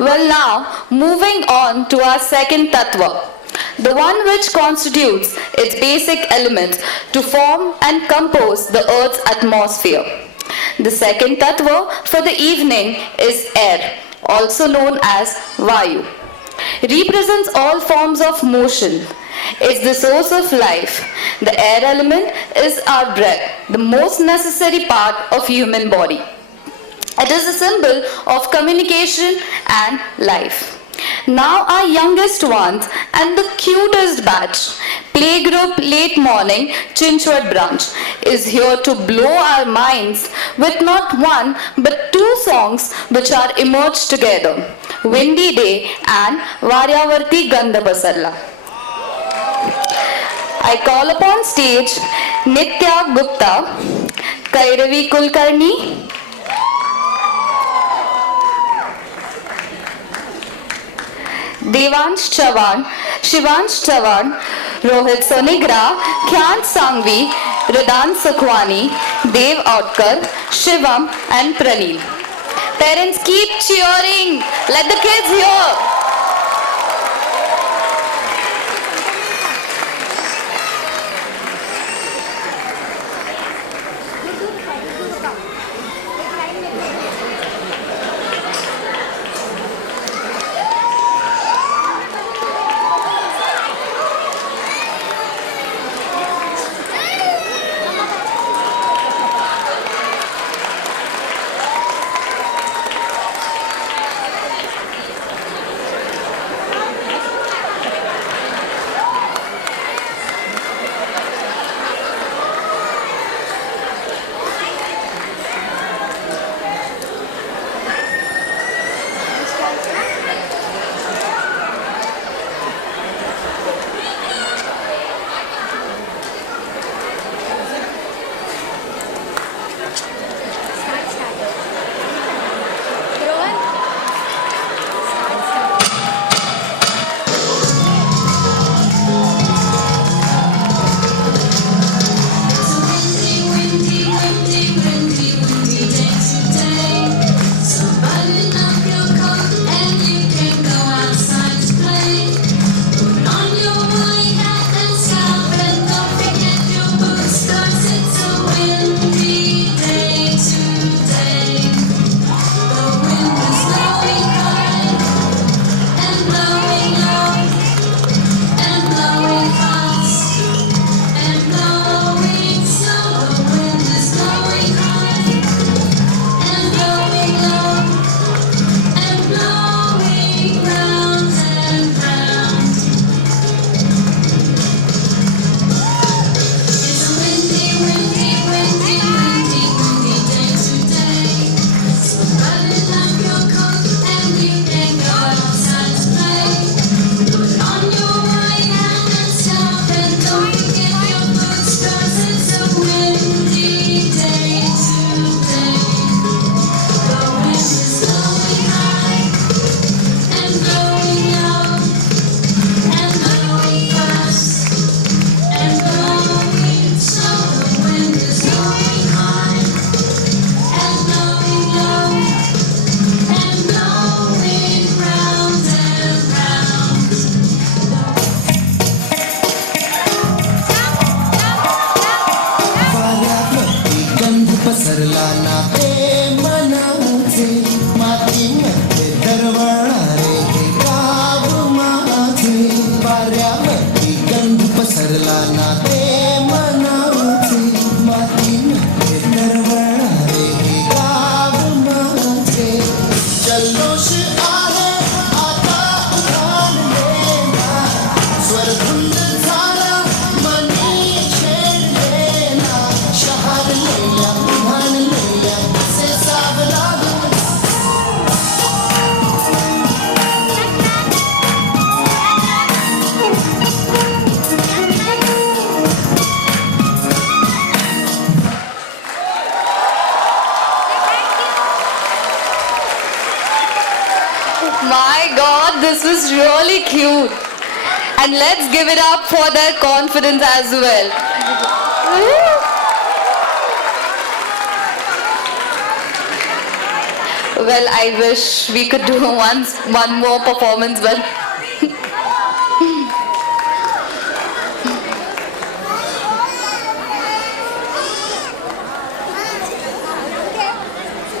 Well, now, moving on to our second tattva, the one which constitutes its basic elements to form and compose the earth's atmosphere. The second tattva for the evening is air, also known as Vayu. Represents all forms of motion. It's the source of life. The air element is our breath, the most necessary part of human body. It is a symbol of communication and life. Now our youngest ones and the cutest batch, Playgroup Late Morning Chinchwad branch, is here to blow our minds with not one but two songs which are emerged together, Windy Day and Varyavarti Gandhabasalla. I call upon stage Nitya Gupta, Kairavi Kulkarni, Devansh Chavan, Shivansh Chavan, Rohit Sonigra, Khyant Sangvi, Ridan Sukhwani, Dev Outkar, Shivam and Pranil. Parents, keep cheering. Let the kids hear. My God, this was really cute. And let's give it up for their confidence as well. Well, I wish we could do one more performance, but